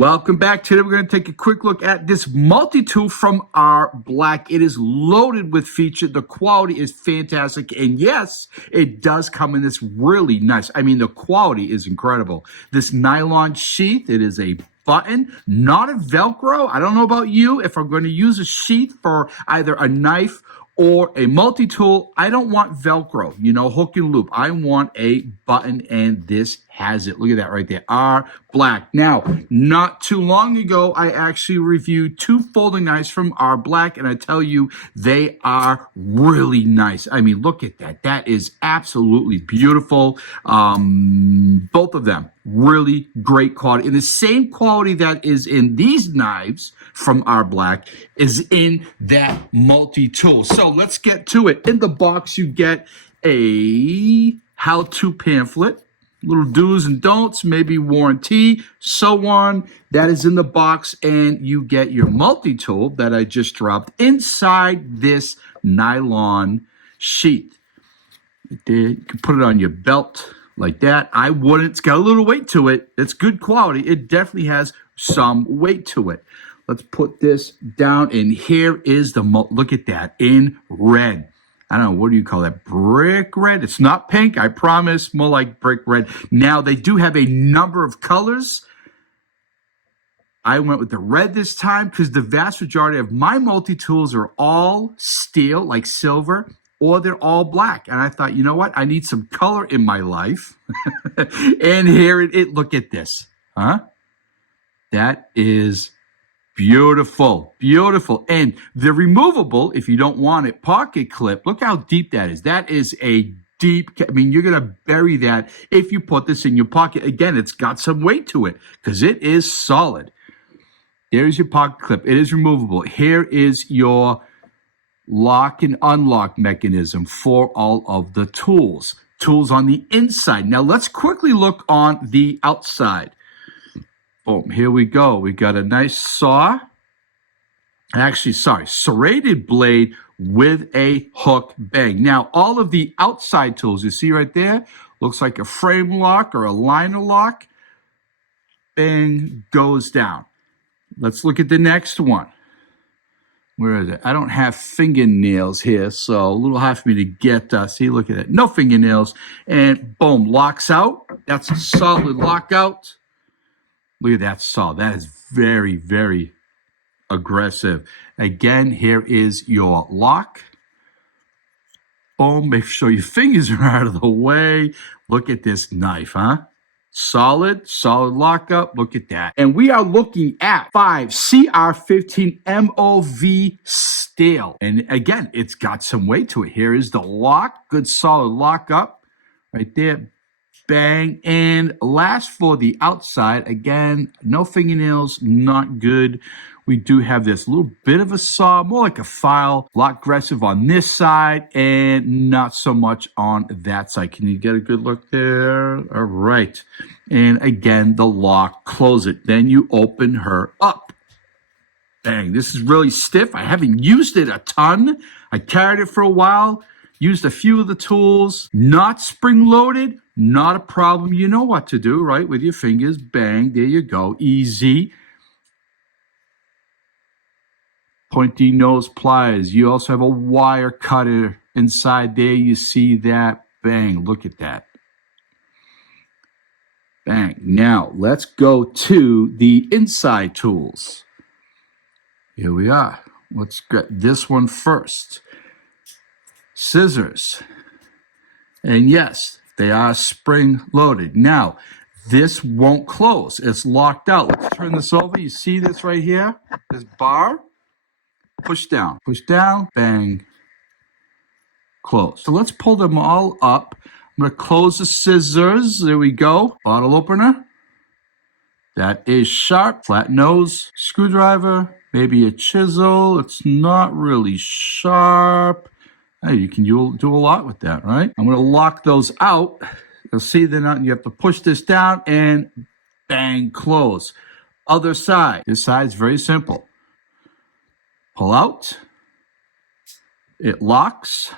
Welcome back. Today we're going to take a quick look at this multi-tool from RBLACK. It is loaded with features. The quality is fantastic. And yes, it does come in this really nice. I mean, the quality is incredible. This nylon sheath, it is a button, not a Velcro. I don't know about you. If I'm going to use a sheath for either a knife or a multi-tool, I don't want Velcro, hook and loop. I want a button, and this has it. Look at that right there, RBLACK. Now, not too long ago, I actually reviewed 2 folding knives from RBLACK, and I tell you, they are really nice. I mean, look at that. That is absolutely beautiful. Both of them, really great quality. And the same quality that is in these knives from RBLACK is in that multi-tool. So let's get to it. In the box, you get a how-to pamphlet, little do's and don'ts, maybe warranty, so on. That is in the box, and you get your multi-tool that I just dropped inside this nylon sheath. You can put it on your belt like that. I wouldn't. It's got a little weight to it. It's good quality. It definitely has some weight to it. Let's put this down, and here is the look at that in red. I don't know, what do you call that? Brick red? It's not pink, I promise, more like brick red. Now, they do have a number of colors. I went with the red this time because the vast majority of my multi-tools are all steel, like silver, or they're all black. And I thought, you know what? I need some color in my life. And here it, look at this. Huh? That is beautiful, beautiful. And the removable, if you don't want it, pocket clip, look how deep that is. That is a deep, I mean, you're going to bury that if you put this in your pocket. Again, it's got some weight to it because it is solid. There's your pocket clip. It is removable. Here is your lock and unlock mechanism for all of the tools. Tools on the inside. Now, let's quickly look on the outside. Boom, here we go. We got a nice saw. Actually, sorry, serrated blade with a hook bang. Now, all of the outside tools, you see right there, looks like a frame lock or a liner lock. Bang, goes down. Let's look at the next one. Where is it? I don't have fingernails here, so a little hard for me to get, see, look at that. No fingernails. And boom, locks out. That's a solid lockout. Look at that saw. That is very, very aggressive. Again, here is your lock. Boom. Make sure your fingers are out of the way. Look at this knife, huh? Solid lockup. Look at that. And we are looking at 5 CR15 MOV steel. And again, it's got some weight to it. Here is the lock. Good solid lockup right there. Bang. And last for the outside, again, no fingernails, not good. We do have this little bit of a saw, more like a file, a lot aggressive on this side and not so much on that side. Can you get a good look there? All right. And again, the lock, close it. Then you open her up. Bang. This is really stiff. I haven't used it a ton. I carried it for a while, used a few of the tools, not spring-loaded. Not a problem. You know what to do, right? With your fingers. Bang. There you go. Easy. Pointy nose pliers. You also have a wire cutter inside there. You see that? Bang. Look at that. Bang. Now, let's go to the inside tools. Here we are. Let's get this one first. Scissors. And yes, they are spring loaded. Now, this won't close. It's locked out. Let's turn this over. You see this right here? This bar. Push down. Push down. Bang. Close. So let's pull them all up. I'm going to close the scissors. There we go. Bottle opener. That is sharp. Flat nose. Screwdriver. Maybe a chisel. It's not really sharp. Hey, you can do a lot with that, right? I'm going to lock those out. You'll see they're not, you have to push this down and bang, close. Other side. This side's very simple. Pull out. It locks.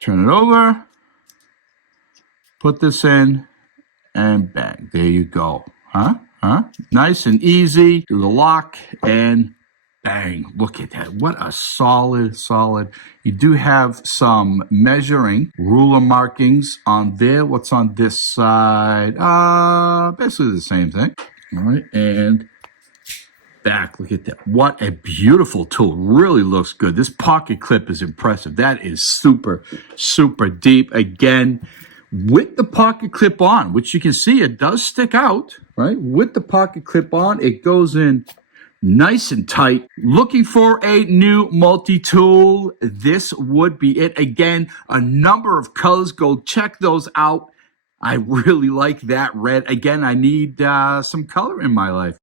Turn it over. Put this in and bang. There you go. Nice and easy. Do the lock and bang. Look at that. What a solid. You do have some measuring ruler markings on there. What's on this side? Basically the same thing. All right, and back. Look at that. What a beautiful tool. Really looks good. This pocket clip is impressive. That is super deep. Again, with the pocket clip on, which you can see it does stick out, right? With the pocket clip on, it goes in nice and tight. Looking for a new multi-tool? This would be it. Again, a number of colors. Go check those out. I really like that red. Again, I need some color in my life.